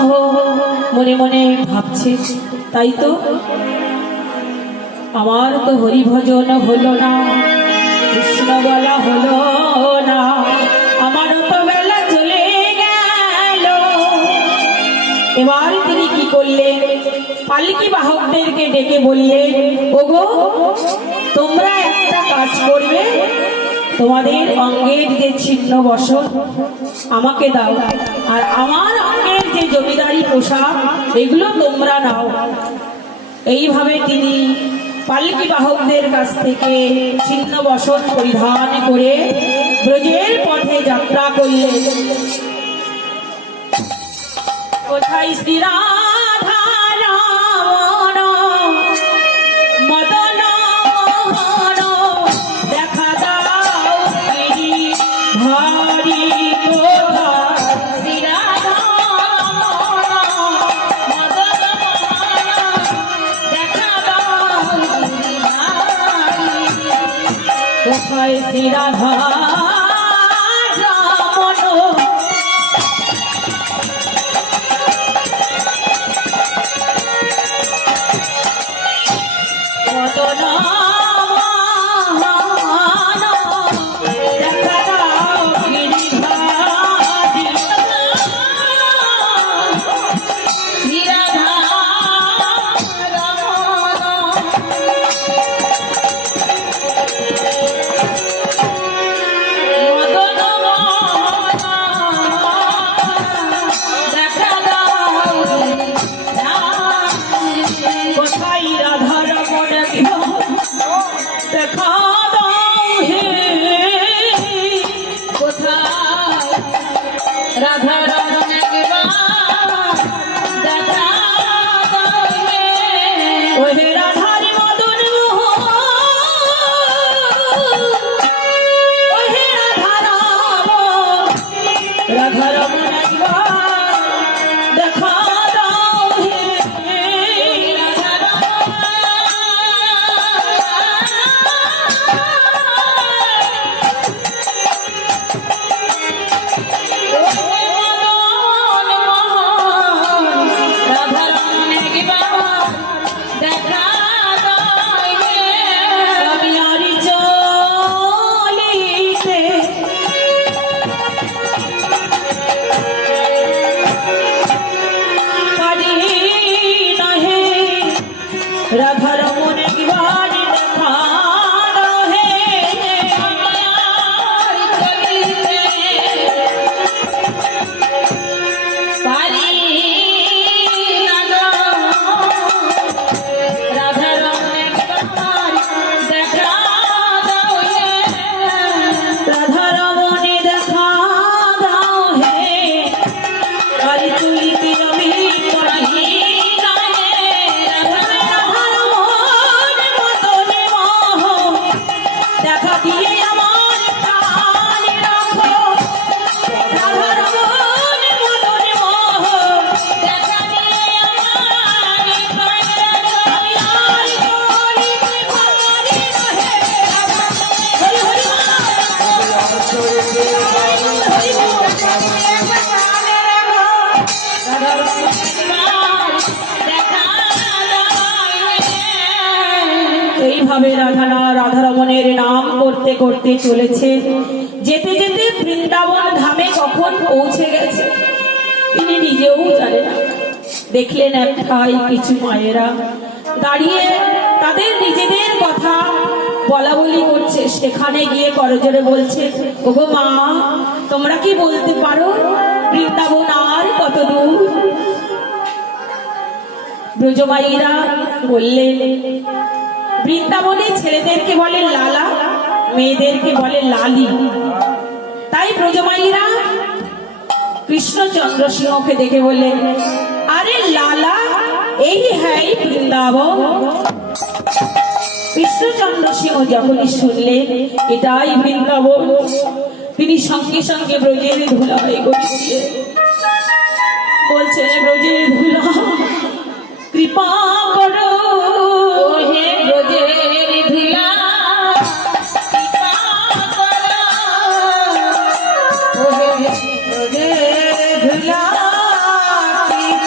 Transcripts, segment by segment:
সিংহ মনে মনে ভাবছে, তাই তো আমার তো হরিভজন হলো না, কৃষ্ণ বলা হলো না, আমারও তো বেলা চলে গেল। এবার তিনি কি করলেন, পালকি বাহকদেরকে ডেকে বললেন, ওগো তোমরা একটা কাজ করবে, তোমাদের অঙ্গের যে ছিন্ন বসন আমাকে দাও, আর আমার অঙ্গের যে জমিদারি পোশাক এগুলো তোমরা নাও। এইভাবে তিনি পালকি বাহকদের কাছ থেকে ছিন্ন বসন পরিধান করে ব্রজের পথে যাত্রা করলেন। কোথায় শ্রী রাধা রমণ মদন মোহন, দেখা দাও গিরি ভারি, কোথায় শ্রী রাধা রমণ মদন মোহন, দেখা দাও গিরি ভারি, কোথায় শ্রী রাধা রমণ। এইভাবে রাধারমণের নাম করতে করতে চলেছে। যেতে যেতে বৃন্দাবন ধামে কখন পৌঁছে গেছে তিনি নিজেও জানেন না। দেখলেন এক ঠাই কিছু মায়েরা দাঁড়িয়ে তাদের নিজেদের কথা বলা বলি করছে। সেখানে গিয়ে করজোরে বলছে, ওগো মা, তোমরা কি বলতে পারো বৃন্দাবন আর কত দূর? ব্রজমাইরা বললেন, বৃন্দাবনে ছেলেদেরকে বলে লালা, মেয়েদেরকে বলে লালি। তাই ব্রজমাইরা কৃষ্ণচন্দ্র সিংহকে দেখে বললেন, আরে লালা এই হ্যাঁ বৃন্দাবন। কৃষ্ণচন্দ্র সিংহ যখনই শুনলেন এটাই বৃন্দাবন, তিনি সঙ্গে সঙ্গে ব্রজের ধুলায় গড়িয়ে বলছেন, ব্রজের ধুলা কৃপা করো, হে ব্রজের ধুলা কৃপা করো, হে ব্রজের ধুলা কৃপা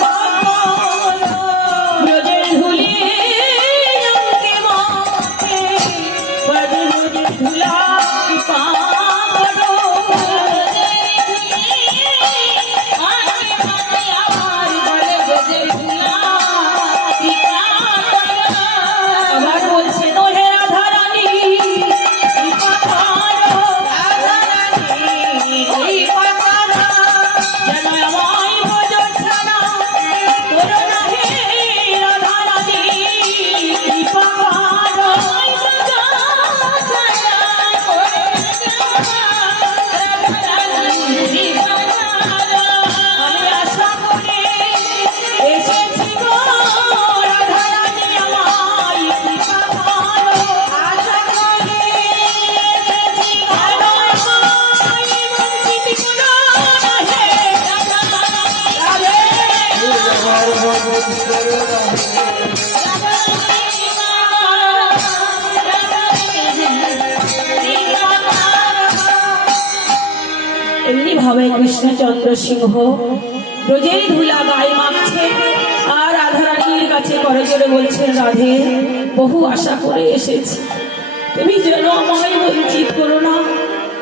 কৃষ্ণচন্দ্র সিংহ ব্রজের ধুলা গায়ে মাখছে আর রাধারানীর কাছে করজোড়ে বলছেন, রাধে বহু আশা করে এসেছি, তুমি যেন আমায় বঞ্চিত করো না,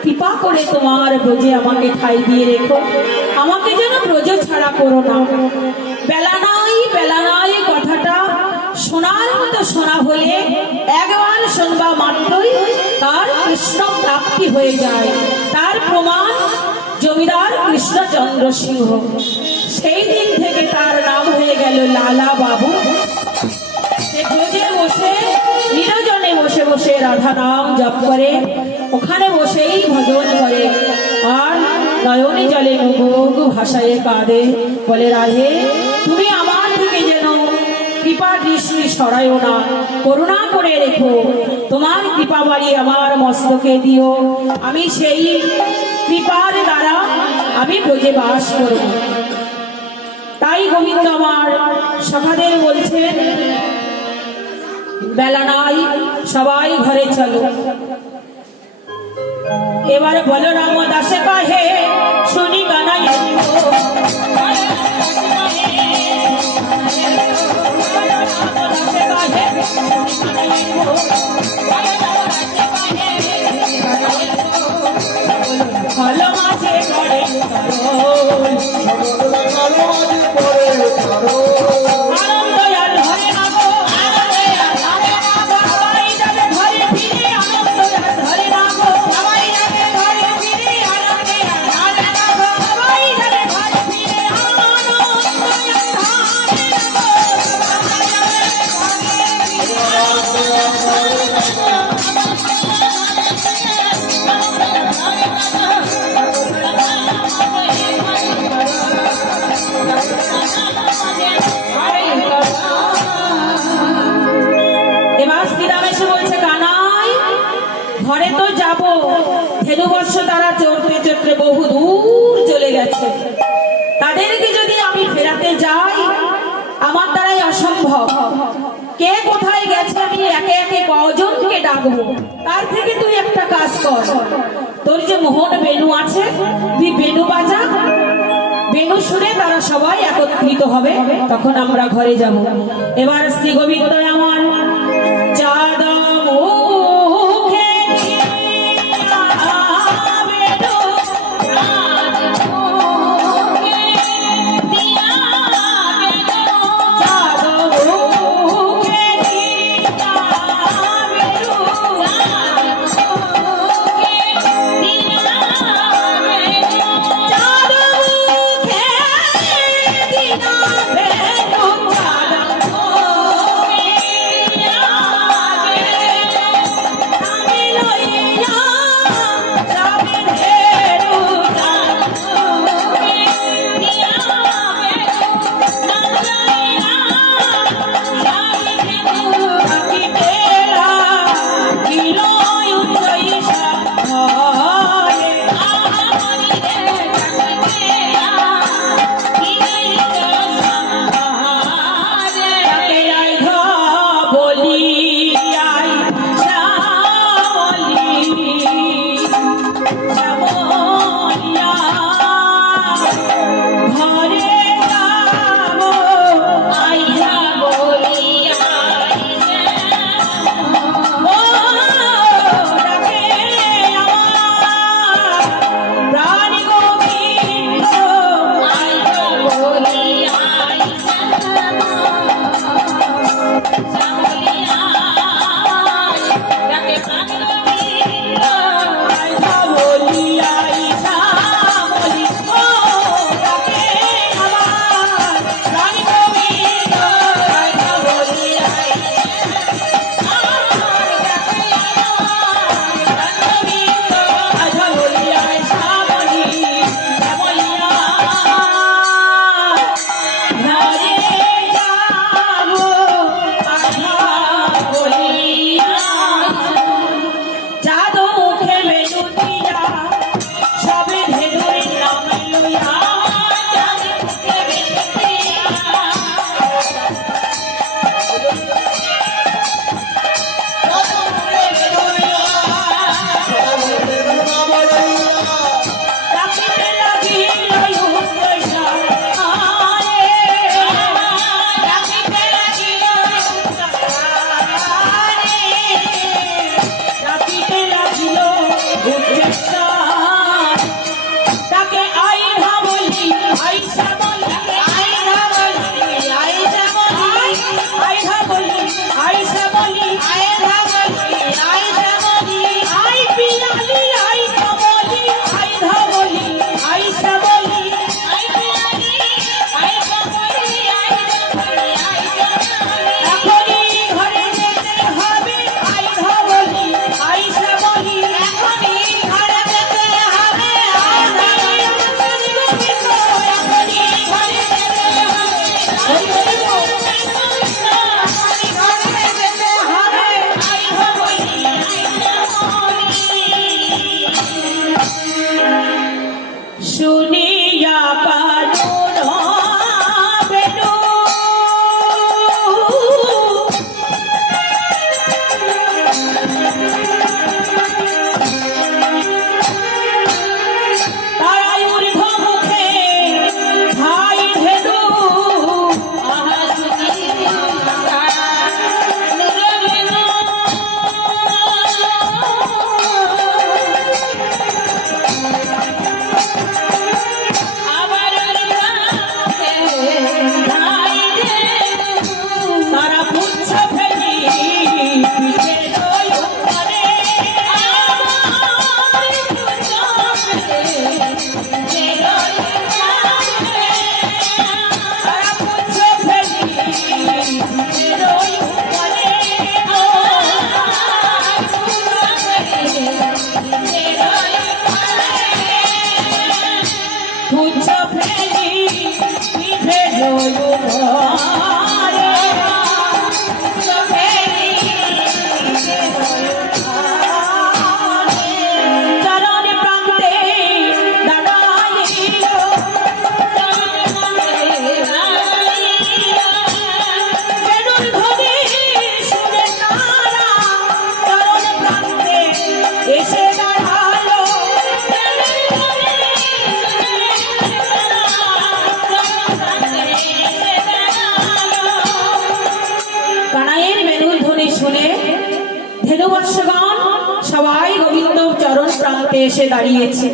কৃপা করে তোমার ব্রজে আমাকে ঠাঁই দিয়ে রেখো, আমাকে যেন ব্রজ ছাড়া করো না। বেলা নাই কথাটা শোনার মতো শোনা হলে একবার শুনবা মাত্রই তার কৃষ্ণ প্রাপ্তি হয়ে যায়। তার প্রমাণ জমিদার কৃষ্ণচন্দ্র সিংহ। সেই দিন থেকে তার নাম হয়ে গেল লালা বাবু। সে ব্রজে বসে নিরজনে বসে বসে রাধা নাম জপ করে, ওখানে বসেই ভজন করে আর নয়নে জলে মুগ ভাষায় কাঁদে, বলে রাধে তুমি আমার থেকে যেন কৃপা দৃষ্টি সরাইও না, করুণা করে রেখো, তোমার কৃপা বাড়ি আমার মস্তকে দিও, আমি সেই কৃপার দ্বারা আমি ব্রজে বাস করব। তাই গোবিন্দ আমার সখাদের বলছেন, বেলা নাই, সবাই ঘরে চলো। এবার বলরাম দাসে কহে, শুনি কানাই ভালো মাঝে করে ধেনুবর্ষ তারা চড়তে চড়তে বহু দূর চলে গেছে, তাদেরকে যদি আমি ফেরাতে যাই আমার দ্বারাই অসম্ভব। কে কোথায় গেছে আমি একে একে কজনকে ডাকবো, তার থেকে তুই একটা কাজ কর, তোর যে মোহন বেনু আছে তুই বেনু বাজা, বেনু সুরে তারা সবাই একত্রিত হবে, তখন আমরা ঘরে যাব। এবার শ্রী গোবিন্দ আমার চাঁদ ফেলি পিঠে জয়ুধারে ফেলি চরণ প্রান্তে দাঁড়াইল বেণুর ধ্বনি শুনে তারা চরণ প্রান্তে এসে দাঁড়ালো কানাইয়ের বেণুর ধ্বনি শুনে ধেনুবৎসগণ সবাই গোবিন্দ চরণ প্রান্তে এসে দাঁড়িয়েছে।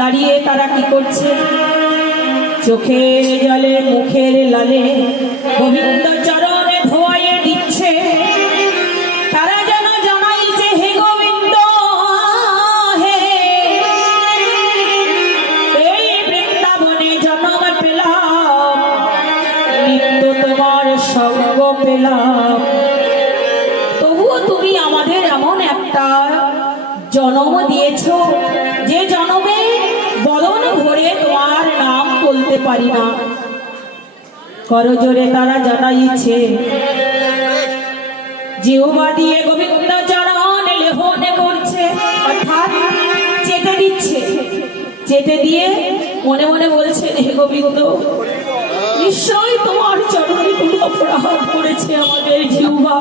দাঁড়িয়ে তারা কি করছে? চোখের জলে মুখের লালে গোবিন্দ চরণে ধোয়াইয়ে দিচ্ছে। তারা যেন জানাইছে, হে গোবিন্দ হে, এই বৃন্দাবনে জন্ম পেলাম, নিত্য তোমার সঙ্গ পেলাম, তবুও তুমি আমাদের এমন একটা জন্ম দিয়েছ যে জন্মে বদন ভরে তোমার নাম বলতে পারি না। করজোরে তারা জানাইছে, জিহ্বা দিয়ে গোবিন্দ চরণ লেহনে করছে, অর্থাৎ চেটে দিচ্ছে। চেটে দিয়ে মনে মনে বলছে, হে গোবিন্দ, নিশ্চয়ই তোমার চরণে কোনো অপরাধ করেছে আমাদের জিহ্বা,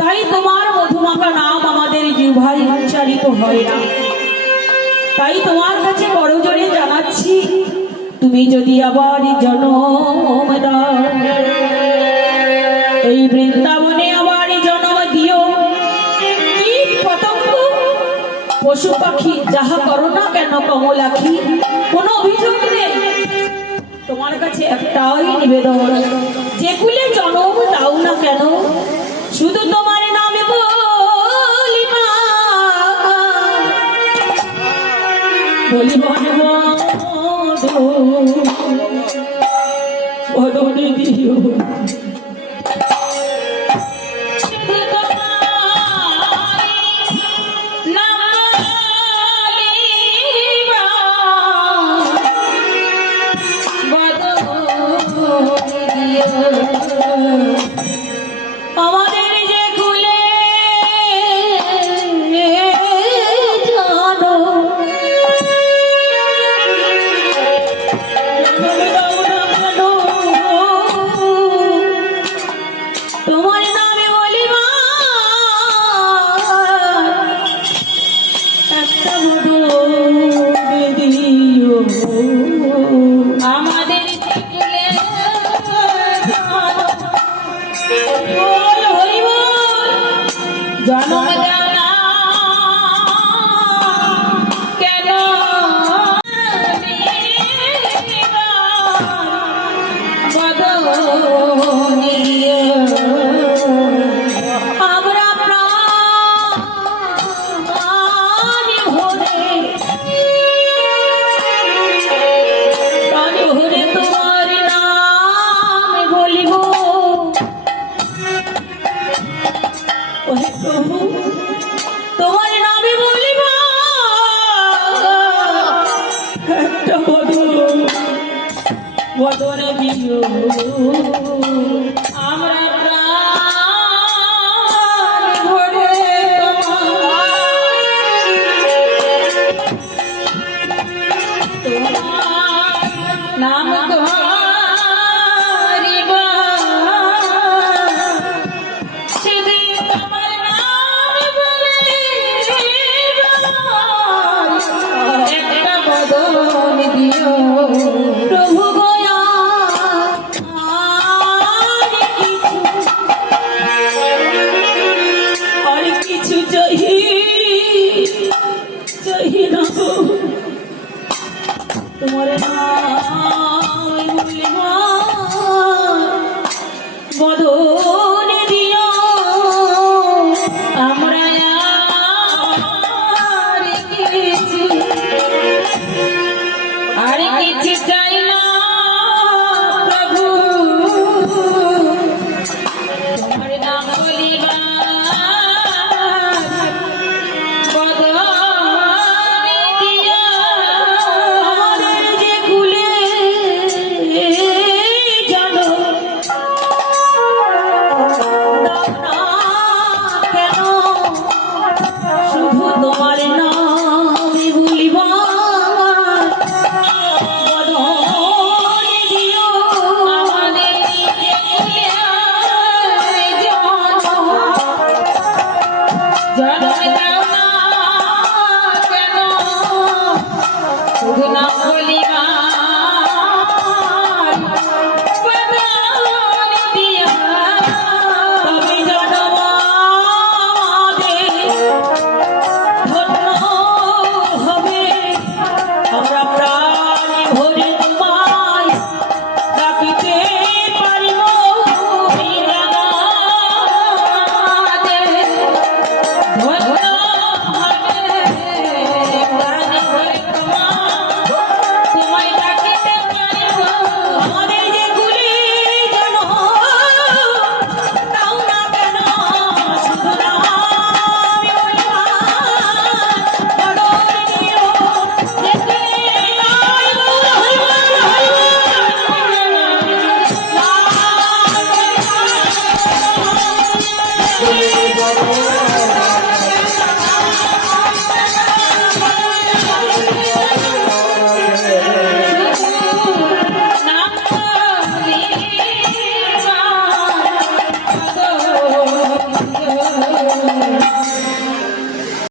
তাই তোমার মধুমাখা নাম আমাদের জিহ্বায় উচ্চারিত হয় না। তাই তোমার কাছে করজোরে জানাচ্ছি, তুমি যদি আবার জন্ম দাও, এই বৃন্দাবনে আবার জন্ম দিও, কীট পতঙ্গ পশু পাখি যাহা করো না কেন কমলাখি, কোনো অভিযোগ নেই। তোমার কাছে একটাই নিবেদন, যে কুলে জন্ম দাও না কেন, শুধু তোমার নামে বলিবা, বলিবন বদনে দিও। আমাদের যে কুলে জানো তোমার নামে বলিবা, একটা বদনে দিও। আমাদের জন্ম দাও না কেন, আমরা প্রাণ ভরে তোমার নাম বলিব। ওহে প্রভু, তোমার নামে বলিবা, একটা বদনে দিও। আমরা প্রাণ ভরে তোমার নাম